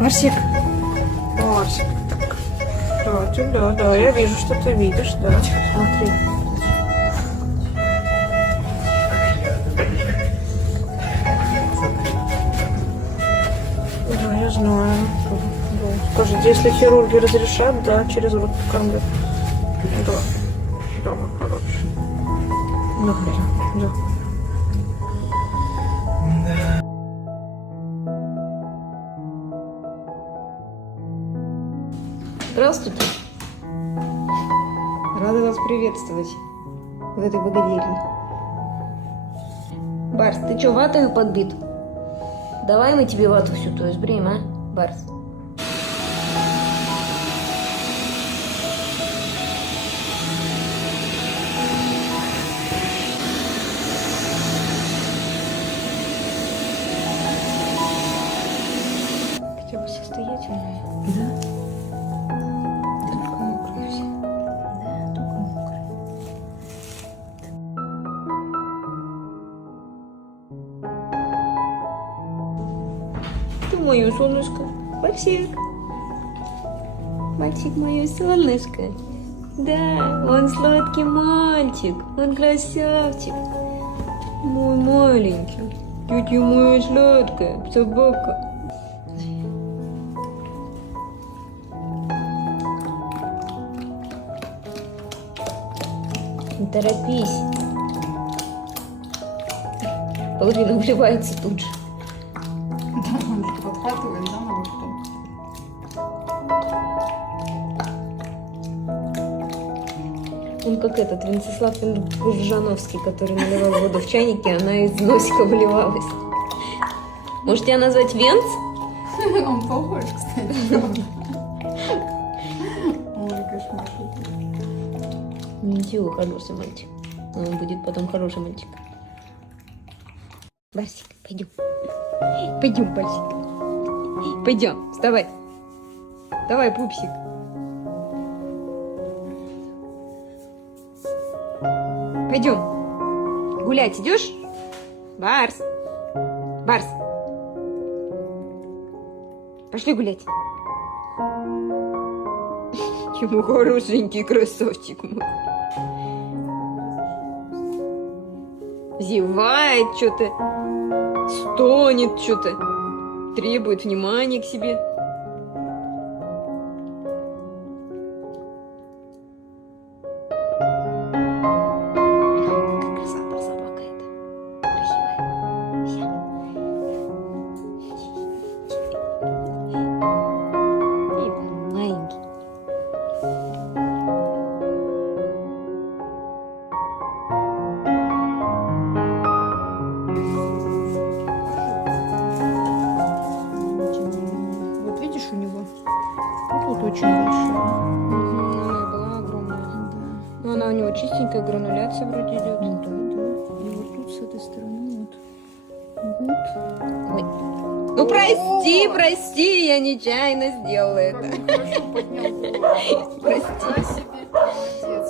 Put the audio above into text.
Барсик. Барсик. Да, я вижу, что ты видишь, да. Смотри. Да, я знаю. Да. Скажите, если хирурги разрешат, да, через рот покормлю. Да. Да, хороший. Да, да. Здравствуйте. Рада вас приветствовать в этой богадельне. Барс, ты чё, ватою подбит? Давай мы тебе вату всю твою сбреем, а, Барс? Хотя бы состоятельная. Да. Только мокрые все. Да, только мокрые. Ты мое солнышко. Барсик. Мальчик, мое солнышко. Да, он сладкий мальчик. Он красавчик. Мой маленький. Тетя моя сладкая собака. Не торопись. Половина вливается тут же. Да, он же подхватывает заново потом. Он как этот Венцеслав Жановский, который наливал воду в чайнике, она из носика выливалась. Может, тебя назвать Венц? Он похож, кстати. Ой, кошмар. Ничего, хороший мальчик. Он будет потом хороший мальчик. Барсик, пойдем. Пойдем, Барсик. Пойдем, вставай. Давай, пупсик. Пойдем. Гулять идешь? Барс. Барс. Пошли гулять. Ему хорошенький красавчик мой. Зевает что-то, стонет что-то, требует внимания к себе. Какая красота собака эта. Красивая. Вся. И маленький. Вот видишь у него? Вот очень большая. Она была огромная. Да. Но она у него чистенькая, грануляция вроде идет. Ну да, да. И вот тут с этой стороны вот. Вот. Ой. Ну прости, я нечаянно сделала это. Как он хорошо поднял голову. Прости. Нифига себе, молодец.